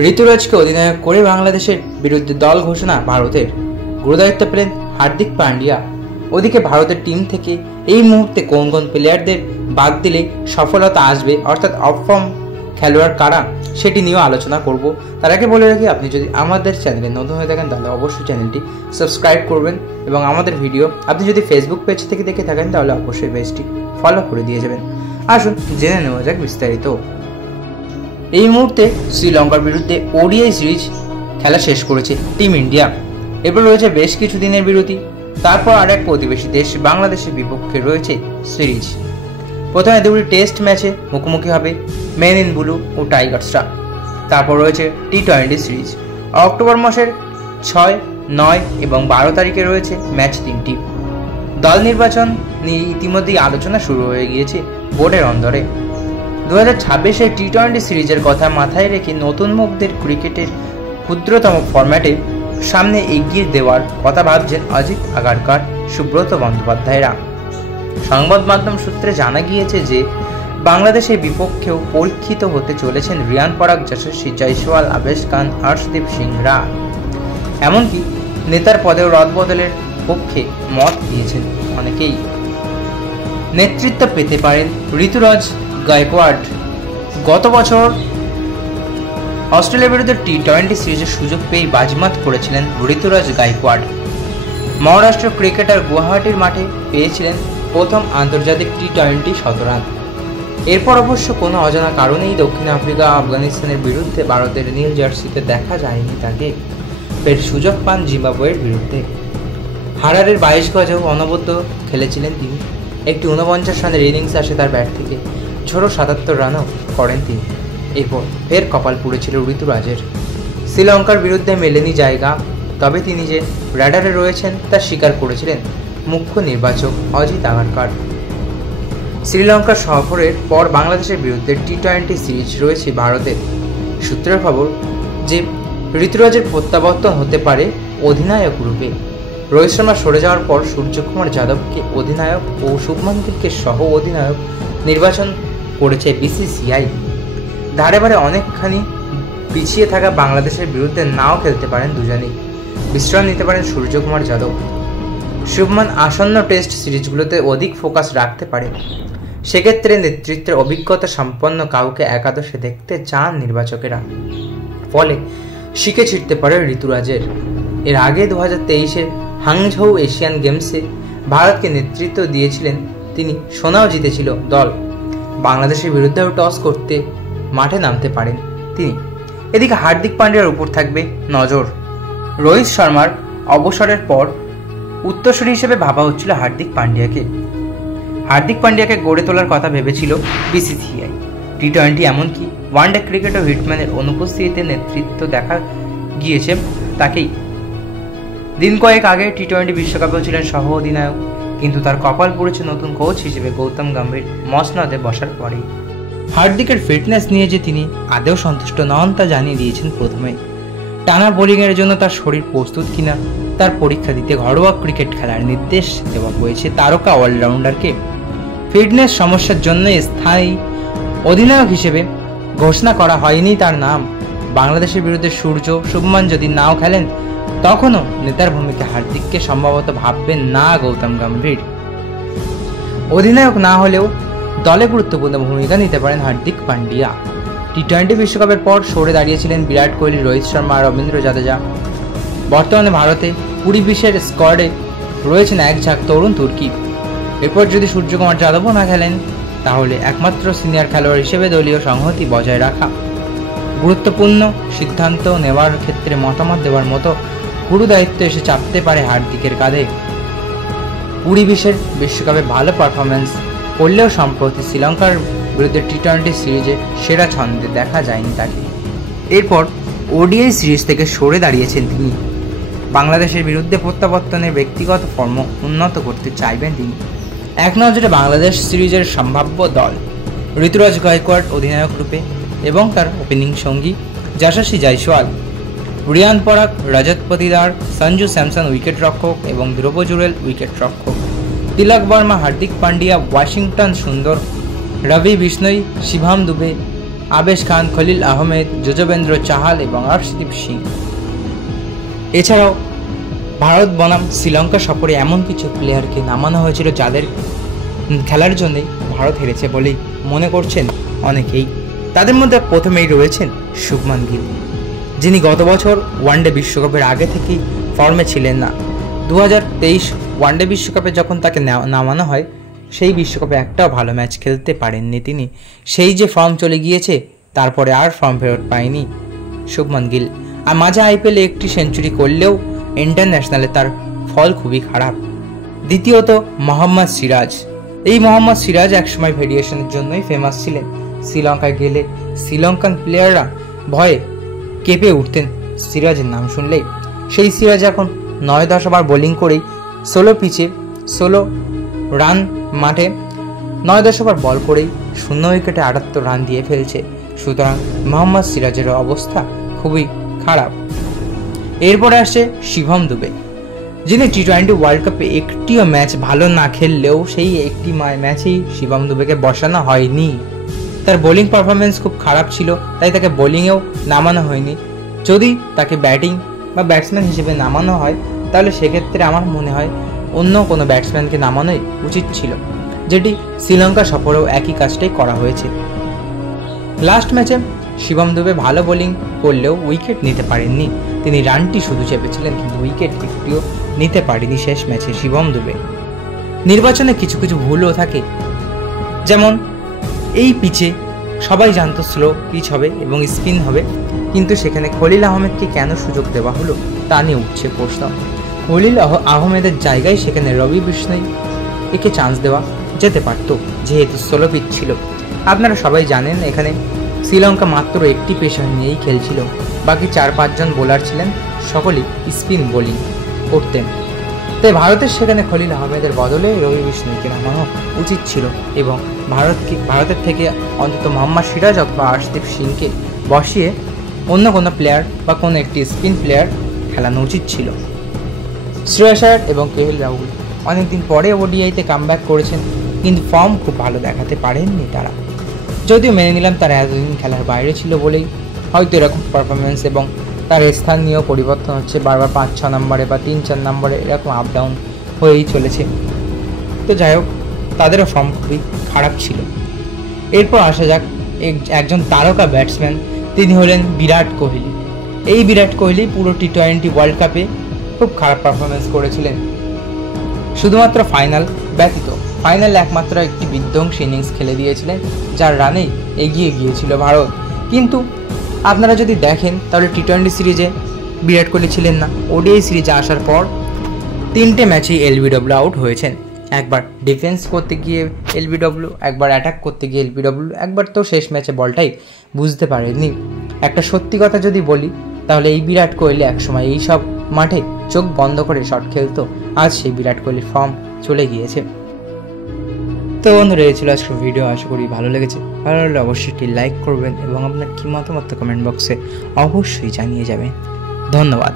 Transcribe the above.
ঋতুরাজকে অধিনায়ক করে বাংলাদেশের বিরুদ্ধে দল ঘোষণা ভারতের। গুরুদায়িত্ব পেলেন হার্দিক পান্ডিয়া। ওদিকে ভারতের টিম থেকে এই মুহূর্তে কোন কোন প্লেয়ারদের বাদ দিলে সফলতা আসবে, অর্থাৎ অফ ফর্ম খেলোয়াড় কারা, সেটি নিয়েও আলোচনা করব। তার আগে বলে রাখি, আপনি যদি আমাদের চ্যানেলে নতুন হয়ে থাকেন তাহলে অবশ্যই চ্যানেলটি সাবস্ক্রাইব করবেন এবং আমাদের ভিডিও আপনি যদি ফেসবুক পেজ থেকে দেখে থাকেন তাহলে অবশ্যই পেজটি ফলো করে দিয়ে যাবেন। আসুন জেনে নেওয়া যাক বিস্তারিত। এই মুহূর্তে শ্রীলঙ্কার বিরুদ্ধে ওডিআই সিরিজ খেলা শেষ করেছে টিম ইন্ডিয়া। এরপর রয়েছে বেশ কিছু দিনের বিরতি, তারপর আর এক প্রতিবেশী দেশ বাংলাদেশের বিপক্ষে রয়েছে সিরিজ। প্রথমে দুটি টেস্ট ম্যাচে মুখোমুখি হবে মেন ইন ব্লু ও টাইগার্সরা। তারপর রয়েছে টি-20 সিরিজ। অক্টোবর মাসের 6, 9 এবং 12 তারিখে রয়েছে ম্যাচ 3টি। দল নির্বাচন নিয়ে ইতিমধ্যেই আলোচনা শুরু হয়ে গিয়েছে বোর্ডের অন্দরে। 2026 টি-20 সিরিজের কথা মাথায় রেখে নতুন মুখদের ক্রিকেটের ক্ষুদ্রতম ফরম্যাটে সামনে এগিয়ে দেওয়ার কথা ভাবছেন অজিত আগারকার, সুব্রত বন্দ্যোপাধ্যায়রা। সংবাদ মাধ্যম সূত্রে জানা গিয়েছে যে বাংলাদেশের বিপক্ষেও পরীক্ষিত হতে চলেছেন রিয়ান পরাগ, যশস্বী জয়সওয়াল, আবেশ খান, হর্ষদীপ সিংরা। এমনকি নেতার পদেও রদবদলের পক্ষে মত দিয়েছেন অনেকেই। নেতৃত্ব পেতে পারেন ঋতুরাজ গায়কোয়াড়। গত বছর অস্ট্রেলিয়ার বিরুদ্ধে টি-20 সিরিজের সুযোগ পেয়ে বাজিমাত করেছিলেন ঋতুরাজ গায়কোয়াড়। মহারাষ্ট্র ক্রিকেটার গুয়াহাটির মাঠে পেয়েছিলেন প্রথম আন্তর্জাতিক টি-20 শতরান। এরপর অবশ্য কোনো অজানা কারণেই দক্ষিণ আফ্রিকা, আফগানিস্তানের বিরুদ্ধে ভারতের নীল জার্সিতে দেখা যায়নি তাকে। ফের সুযোগ পান জিম্বাবুয়ের বিরুদ্ধে। হারারের 22 গজেও অনবদ্য খেলেছিলেন তিনি। একটি 49 রানের ইনিংস আসে তার ব্যাট থেকে, ঝোড়ো 77 রানও করেন তিনি। এরপর ফের কপাল পুড়েছিল ঋতুরাজের। শ্রীলঙ্কার বিরুদ্ধে মেলেনি জায়গা, তবে তিনি যে র্যাডারে রয়েছেন তা স্বীকার করেছিলেন মুখ্য নির্বাচক অজিত আগারকার। শ্রীলঙ্কার সফরের পর বাংলাদেশের বিরুদ্ধে টি-20 সিরিজ রয়েছে ভারতের। সূত্রের খবর যে ঋতুরাজের প্রত্যাবর্তন হতে পারে অধিনায়ক রূপে। রোহিত শর্মা সরে যাওয়ার পর সূর্যকুমার যাদবকে অধিনায়ক ও শুভমান গিলকে সহ অধিনায়ক নির্বাচন করেছে বিসিসিআই। ধারে বারে অনেকখানি পিছিয়ে থাকা বাংলাদেশের বিরুদ্ধে নাও খেলতে পারেন দুজনেই। বিশ্রাম নিতে পারেন সূর্যকুমার যাদব। শুভমান আসন্ন টেস্ট সিরিজগুলোতে অধিক ফোকাস রাখতে পারে। সেক্ষেত্রে নেতৃত্বের অভিজ্ঞতা সম্পন্ন কাউকে একাদশে দেখতে চান নির্বাচকেরা। ফলে শিখে ছিটতে পারে ঋতুরাজের। এর আগে 2023 হাংঝৌ এশিয়ান গেমসে ভারতকে নেতৃত্ব দিয়েছিলেন তিনি। সোনাও জিতেছিল দল। বাংলাদেশের বিরুদ্ধেও টস করতে মাঠে নামতে পারেন তিনি। এদিকে হার্দিক পান্ডিয়ার উপর থাকবে নজর। রোহিত শর্মার অবসরের পর উত্তরসূরি হিসেবে ভাবা হচ্ছিল হার্দিক পান্ডিয়াকে গড়ে তোলার কথা ভেবেছিল বিসিসিআই। টি-20 এমনকি ওয়ানডে ক্রিকেট ও হিটম্যানের অনুপস্থিতিতে নেতৃত্ব দেখা গিয়েছে তাকেই। দিন কয়েক আগে টি-20 বিশ্বকাপেও ছিলেন সহ অধিনায়ক, কিন্তু তার কপাল পড়েছে নতুন কোচ হিসেবে গৌতম গম্ভীর মসনদে বসার পরেই। হার্দিকের ফিটনেস নিয়ে যে তিনি আদৌ সন্তুষ্ট নন তা জানিয়ে দিয়েছেন প্রথমে। টানা বোলিংয়ের জন্য তার শরীর প্রস্তুত কিনা তার পরীক্ষা দিতে ঘরোয়া ক্রিকেট খেলার নির্দেশ দেওয়া হয়েছে তারকা অলরাউন্ডারকে। ফিটনেস সমস্যার জন্য স্থায়ী অধিনায়ক হিসেবে ঘোষণা করা হয়নি তার নাম। বাংলাদেশের বিরুদ্ধে শুভমান যদি নাও খেলেন তখনও নেতার ভূমিকা হার্দিককে সম্ভবত ভাববেন না গৌতম গম্ভীর। অধিনায়ক না হলেও দলে গুরুত্বপূর্ণ ভূমিকা নিতে পারেন হার্দিক পান্ডিয়া। টি-20 বিশ্বকাপের পর সরে দাঁড়িয়েছিলেন বিরাট কোহলি, রোহিত শর্মা, রবীন্দ্র জাদেজা। বর্তমানে ভারতে 20-20 স্কোয়াডে রয়েছেন এক ঝাঁক তরুণ তুর্কি। এরপর যদি সূর্যকুমার যাদবও না খেলেন তাহলে একমাত্র সিনিয়র খেলোয়াড় হিসেবে দলীয় সংহতি বজায় রাখা, গুরুত্বপূর্ণ সিদ্ধান্ত নেওয়ার ক্ষেত্রে মতামত দেওয়ার মতো গুরু দায়িত্ব এসে চাপতে পারে হার্দিকের কাঁধে। 20-20 বিশ্বকাপে ভালো পারফরমেন্স করলেও সম্প্রতি শ্রীলঙ্কার বিরুদ্ধে টি-20 সিরিজে সেরা ছন্দে দেখা যায়নি তাকে। এরপর ওডিআই সিরিজ থেকে সরে দাঁড়িয়েছেন তিনি। বাংলাদেশের বিরুদ্ধে প্রত্যাবর্তনের ব্যক্তিগত ফর্ম উন্নত করতে চাইবেন তিনি। এক নজরে বাংলাদেশ সিরিজের সম্ভাব্য দল: ঋতুরাজ গায়কোয়াড় অধিনায়ক রূপে এবং তার ওপেনিং সঙ্গী যশস্বী জয়সওয়াল, রিয়ান পরাগ, রজত পাটিদার, সঞ্জু স্যামসন উইকেট রক্ষক এবং ধ্রুব জুরেল উইকেট রক্ষক, তিলক বর্মা, হার্দিক পান্ডিয়া, ওয়াশিংটন সুন্দর, রবি বিষ্ণই, শিভাম দুবে, আবেশ খান, খলিল আহমেদ, যজুবেন্দ্র চাহাল এবং আর্শদীপ সিং। এছাড়াও ভারত বনাম শ্রীলঙ্কা সফরে এমন কিছু প্লেয়ারকে নামানো হয়েছিল যাদের খেলার জন্যই ভারত হেরেছে বলেই মনে করছেন অনেকেই। তাদের মধ্যে প্রথমেই রয়েছেন শুভমান গিল, যিনি গত বছর ওয়ানডে বিশ্বকাপের আগে থেকেই ফর্মে ছিলেন না। 2023 ওয়ানডে বিশ্বকাপে যখন তাকে নামানো হয়, সেই বিশ্বকাপে একটাও ভালো ম্যাচ খেলতে পারেননি তিনি। সেই যে ফর্ম চলে গিয়েছে, তারপরে আর ফর্ম ফেরত পায়নি শুভমান গিল। আর মাঝে আইপিএলে একটি সেঞ্চুরি করলেও ইন্টারন্যাশনালে তার ফল খুবই খারাপ। দ্বিতীয়ত মোহাম্মদ সিরাজ। এই মোহাম্মদ সিরাজ একসময় ভেরিয়েশনের জন্যই ফেমাস ছিলেন। শ্রীলঙ্কায় গেলে শ্রীলঙ্কান প্লেয়াররা ভয়ে কেঁপে উঠতেন সিরাজের নাম শুনলেই। সেই সিরাজ এখন 9-10 ওভার বোলিং করেই 16 পিচে 16 রান মাঠে 9-10 ওভার বল করেই 0 উইকেটে 78 রান দিয়ে ফেলছে। সুতরাং মোহাম্মদ সিরাজের অবস্থা খুবই খারাপ। এরপরে আসছে শিবম দুবে, যিনি টি20 ওয়ার্ল্ড কাপে একটিও ম্যাচ ভালো না খেললেও সেই একটি ম্যাচেই শিবম দুবেকে বসানো হয়নি। তার বোলিং পারফরমেন্স খুব খারাপ ছিল, তাই তাকে বোলিংয়েও নামানো হয়নি। যদি তাকে ব্যাটিং বা ব্যাটসম্যান হিসেবে নামানো হয়, তাহলে সেক্ষেত্রে আমার মনে হয় অন্য কোনো ব্যাটসম্যানকে নামানোই উচিত ছিল, যেটি শ্রীলঙ্কা সফরেও একই কাজটাই করা হয়েছে। লাস্ট ম্যাচে শিবম দুবে ভালো বোলিং করলেও উইকেট নিতে পারেননি। তিনি রানটি শুধু চেপেছিলেন, কিন্তু উইকেট একটিও নিতে পারেনি শেষ ম্যাচে শিবম দুবে। নির্বাচনে কিছু কিছু ভুলও থাকে, যেমন এই পিচে সবাই জানতো স্লো পিচ হবে এবং স্পিন হবে, কিন্তু সেখানে খলিল আহমেদকে কেন সুযোগ দেওয়া হলো তা নিয়ে উঠছে প্রশ্ন। খলিল আহমেদের জায়গায় সেখানে রবি বিষ্ণই একে চান্স দেওয়া যেতে পারত, যেহেতু স্লো পিচ ছিল। আপনারা সবাই জানেন এখানে শ্রীলঙ্কা মাত্র একটি পেসার নিয়েই খেলছিল, বাকি 4-5 জন বোলার ছিলেন, সকলেই স্পিন বোলিং করতেন। তাই ভারতের সেখানে খলিল আহমেদের বদলে রবি বিষ্ণুকে নামানো উচিত ছিল এবং ভারতের থেকে অন্তত মোহাম্মদ সিরাজ অথবা আর্শদীপ সিংকে বসিয়ে অন্য কোনো প্লেয়ার বা কোনো একটি স্পিন প্লেয়ার খেলানো উচিত ছিল। শ্রেয়াস আয়ার এবং কেএল রাহুল অনেকদিন পরে ওডিআইতে কামব্যাক করেছেন, কিন্তু ফর্ম খুব ভালো দেখাতে পারেননি তারা। যদিও মেনে নিলাম তারা এতদিন খেলার বাইরে ছিল বলেই হয়তো এরকম পারফরমেন্স, এবং তার স্থান নিয়েও পরিবর্তন হচ্ছে, বারবার 5-6 নম্বরে বা 3-4 নম্বরে এরকম আপ ডাউন হয়েই চলেছে। তো যাই হোক, তাদেরও ফর্ম খুবই খারাপ ছিল। এরপর আসা যাক একজন তারকা ব্যাটসম্যান, তিনি হলেন বিরাট কোহলি। এই বিরাট কোহলি পুরো টি20 ওয়ার্ল্ড কাপে খুব খারাপ পারফরমেন্স করেছিলেন, শুধুমাত্র ফাইনাল ব্যতীত। ফাইনালে একমাত্র একটি বিধ্বংসী ইনিংস খেলে দিয়েছিলেন, যার রানেই এগিয়ে গিয়েছিল ভারত। কিন্তু আপনারা যদি দেখেন তাহলে টি20 সিরিজে বিরাট কোহলি ছিলেন না। ওডিআই সিরিজে আসার পর 3টে ম্যাচেই এলবিডব্লিউ আউট হয়েছেন। একবার ডিফেন্স করতে গিয়ে এলবিডব্লিউ, একবার অ্যাটাক করতে গিয়ে এলবিডব্লিউ, একবার তো শেষ ম্যাচে বলটাই বুঝতে পারেননি। একটা সত্যি কথা যদি বলি, তাহলে এই বিরাট কোহলি একসময় এই সব মাঠে চোখ বন্ধ করে শট খেলতো। আজ সেই বিরাট কোহলির ফর্ম চলে গিয়েছে। তো বন্ধুরা, এই ছিল আজকের ভিডিও। আশা করি ভালো লেগেছে। ভালো লাগলে অবশ্যই একটি লাইক করবেন এবং আপনার কি মতামত কমেন্ট বক্সে অবশ্যই জানিয়ে যাবেন। ধন্যবাদ।